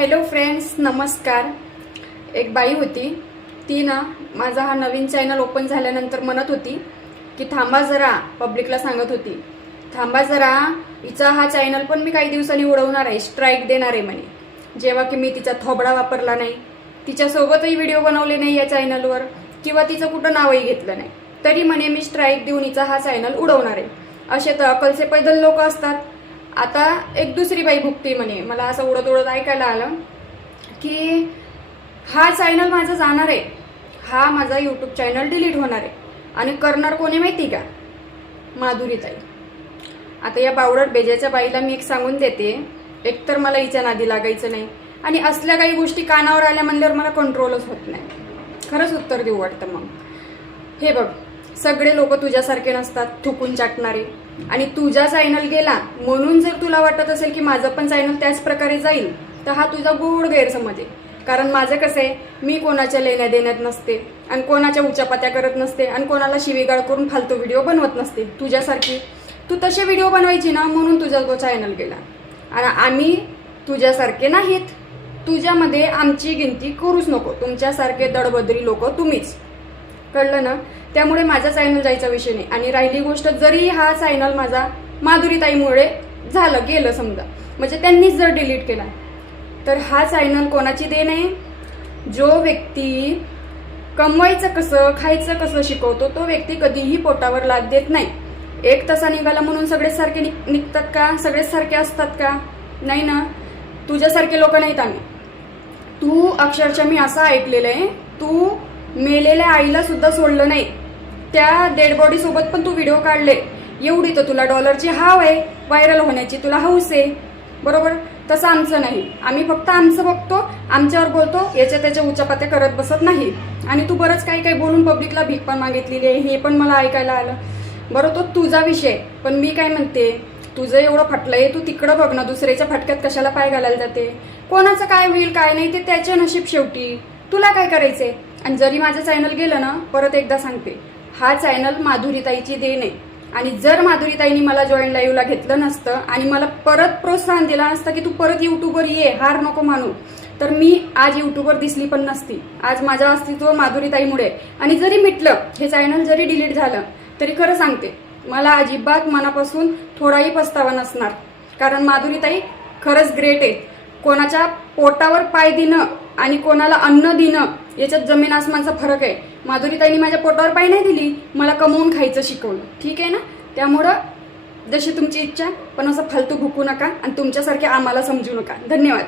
Hello friends, नमस्कार. एक बाई होती, ती ना माझा हा नवीन चॅनल ओपन झाल्यानंतर म्हणत होती की थांबा जरा, पब्लिकला सांगत होती थांबा जरा, हिचा हा चॅनल पण मी काही दिवसांनी उडवणार आहे, स्ट्राईक देणार आहे म्हणे. जेव्हा की मी तिचा थोबडा वापरला नाही, तिच्यासोबतही व्हिडिओ बनवले नाही या चॅनलवर, किंवा तिचं कुठं नावही घेतलं नाही, तरी म्हणे मी स्ट्राईक देऊन हिचा हा चॅनल उडवणार आहे. असे तर अकलसे पैदल लोक असतात. आता एक दुसरी बाई भुकते म्हणे. मला असं उडत उडत ऐकायला आलं की हा चॅनल माझा जाणार आहे, हा माझा यूट्यूब चॅनल डिलीट होणार आहे. आणि करणार कोणी माहिती का? माधुरीताई. आता या बावडट बेजाच्या बाईला मी एक सांगून देते, एकतर मला हिच्या नादी लागायचं नाही, आणि असल्या काही गोष्टी कानावर आल्या म्हणल्यावर मला कंट्रोलच होत नाही. खरंच उत्तर देऊ वाटतं. मग हे बघ, सगळे लोक तुझ्यासारखे नसतात, थुकून चाटणारे. आणि तुझा चॅनल गेला म्हणून जर तुला वाटत असेल की माझं पण चॅनल त्याच प्रकारे जाईल, तर हा तुझा गोड गैरसमज आहे. कारण माझं कसं आहे, मी कोणाच्या लेण्या देण्यात नसते, आणि कोणाच्या उचापात्या करत नसते, आणि कोणाला शिवीगाळ करून फालतू व्हिडिओ बनवत नसते तुझ्यासारखी. तू तसे व्हिडिओ बनवायची ना, म्हणून तुझा तो चॅनल गेला. आणि आम्ही तुझ्यासारखे नाहीत, तुझ्यामध्ये आमची गिनती करूच नको. तुमच्यासारखे दडबदरी लोक तुम्हीच, कळलं ना? त्यामुळे माझा चॅनल जायचा विषय नाही. आणि राहिली गोष्ट, जरी हा चॅनल माझा माधुरीताईमुळे झालं गेलं समजा, म्हणजे त्यांनीच जर डिलीट केला, तर हा चॅनल कोणाची देण आहे? जो व्यक्ती कमवायचं कसं, खायचं कसं शिकवतो, तो व्यक्ती कधीही पोटावर लाद देत नाही. एक तसा निघाला म्हणून सगळेच सारखे निघतात का? सगळेच सारखे असतात का? नाही ना. तुझ्यासारखे लोक नाहीत आम्ही. तू अक्षरशः, मी असं ऐकलेलं आहे, तू मेलेल्या आईला सुद्धा सोडलं नाही, त्या डेड बॉडी सोबत पण तू व्हिडिओ काढले. एवढी तर तुला डॉलरची हाव आहे, व्हायरल होण्याची तुला हौस आहे, बरोबर? तसं आमचं नाही. आम्ही फक्त आमचं बघतो, आमच्यावर बोलतो, याच्या त्याच्या उचापात्या करत बसत नाही. आणि तू बरंच काही काही बोलून पब्लिकला भीक पण मागितलेली आहे, हे पण मला ऐकायला आलं. बरं, तो तुझा विषय. पण मी काय म्हणते, तुझं एवढं फटलंय, तू तिकडं बघ ना. दुसऱ्याच्या फटक्यात कशाला पाय घालायला जाते? कोणाचं काय होईल काय नाही ते त्याचे नशीब शेवटी. तुला काय करायचंय? आणि जरी माझं चॅनल गेलं ना, परत एकदा सांगते, हा चॅनल माधुरीताईची देण आहे. आणि जर माधुरीताईनी मला जॉईन लाईव्हला घेतलं नसतं आणि मला परत प्रोत्साहन दिलं असतं की तू परत युट्यूबवर ये, हार नको मानू, तर मी आज युट्यूबवर दिसली पण नसती. आज माझं अस्तित्व माधुरीताईमुळे. आणि जरी मिटलं, हे चॅनल जरी डिलीट झालं, तरी खरं सांगते, मला अजिबात मनापासून थोडाही पस्तावा नसणार. कारण माधुरीताई खरंच ग्रेट आहे. कोणाच्या पोटावर पाय देणं आणि कोणाला अन्न देणं, याच्यात जमीन आसमानचा फरक आहे. माधुरीताईंनी माझ्या पोटावर पाय नाही दिली, मला कमवून खायचं शिकवलं. ठीक आहे ना? त्यामुळं जशी तुमची इच्छा, पण असं फालतू भुकू नका आणि तुमच्यासारखे आम्हाला समजू नका. धन्यवाद.